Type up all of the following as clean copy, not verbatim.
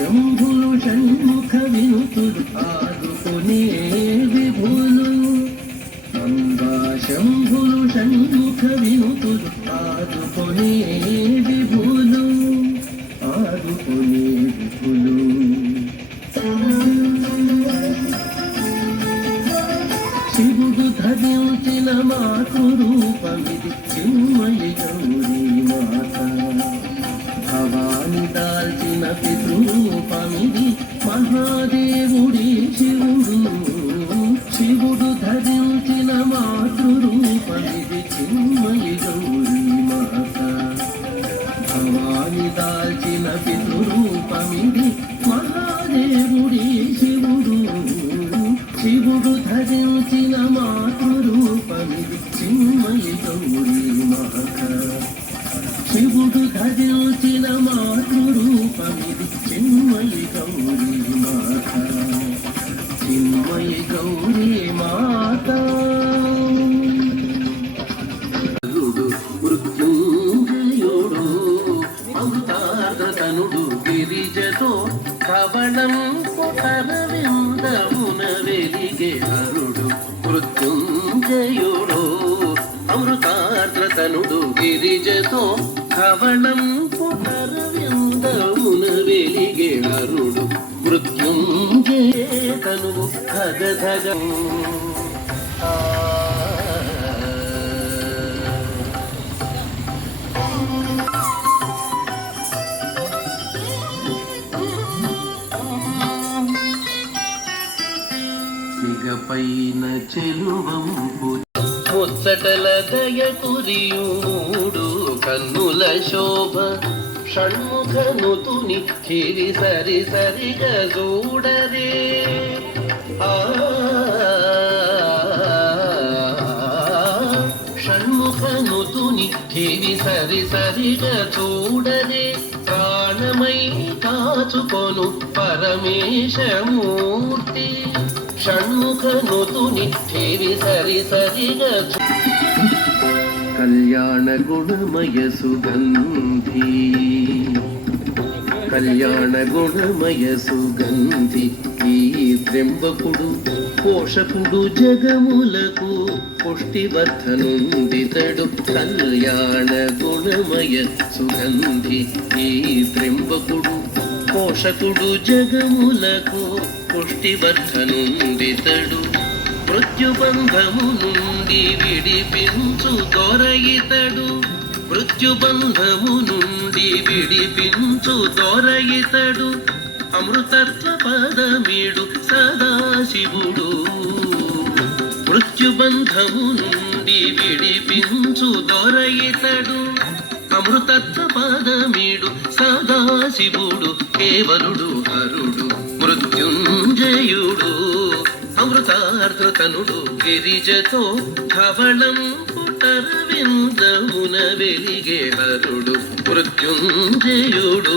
శంభులు షణ్ముఖ వినుతులు ఆదుకునే విభులు అంబా శంభులు షణ్ముఖ వినుతులు ఆదుకునే విభులు ఆదుకునే విభులు శివుడు ధరించిన మాతృరూపమిది చిన్మయి గౌరీ మాత భవాని దాల్చిన పితృరూపమిది మహాదేవుడి శివుడు శివుడు ధరించిన మాతృరూపమిది చిన్మయి గౌరీ మాత భవాని దాల్చిన పితృరూపమిది మహాదేవుడి శివుడు శివుడు ధరించిన మాతృరూపమిది చిన్మయి గౌరీ మాత శివుడు ధరించిన మాతృరూపమిది చిన్మయి గౌరీ మాత చిన్మయి గౌరీ మాత మృత్యుంజయుడు అమృతార్ధతనుడు గిరిజతో కవళం కొటరవిందమున వెలిగే హరుడు మృత్యుంజయుడు అమృతార్ధతనుడు గిరిజతో కవళం కొటరవిందమున వెలిగే హరుడు మృత్యుంజయతనువు ధగధగం పైన చెలువంపు ముచ్చటల దయ కురియుడు కన్నుల శోభ షణ్ముఖనుతుని చిరి సరి సరిగా చూడరే షణ్ముఖనుతుని చిరి సరి సరిగా చూడరే ప్రాణమై కాచుకొను పరమేశమూర్తి షణ్ముఖనుతుని చిరి సరి సరిగా కళ్యాణ గుణమయ సుగంధి కళ్యాణ గుణమయ సుగంధి ఈ త్ర్యంబకుడు పోషకుడు జగములకు పుష్టివర్ధనుందితడు కళ్యాణ గుణమయ సుగంధి ఈ త్ర్యంబకుడు పోషకుడు జగములకు పుష్టివర్ధనుందితడు మృత్యుబంధము నుండి విడిపించు దొరయితడు మృత్యుబంధము నుండి విడిపించు దొరయితడు అమృతత్వ పదమీడు సదాశివుడు మృత్యుబంధము నుండి విడిపించు దొరయితడు అమృతత్వ పదమీడు సదాశివుడు కేవలుడు హరుడు మృత్యుంజయుడు అమృతార్ధతనుడు గిరిజతో ధవళం పుటరవిందమున వెలిగే హరుడు మృత్యుంజయుడు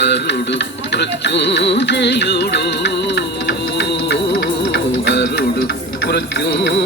హరుడు మృత్యుంజయుడు హరుడు మృత్యుంజయుడు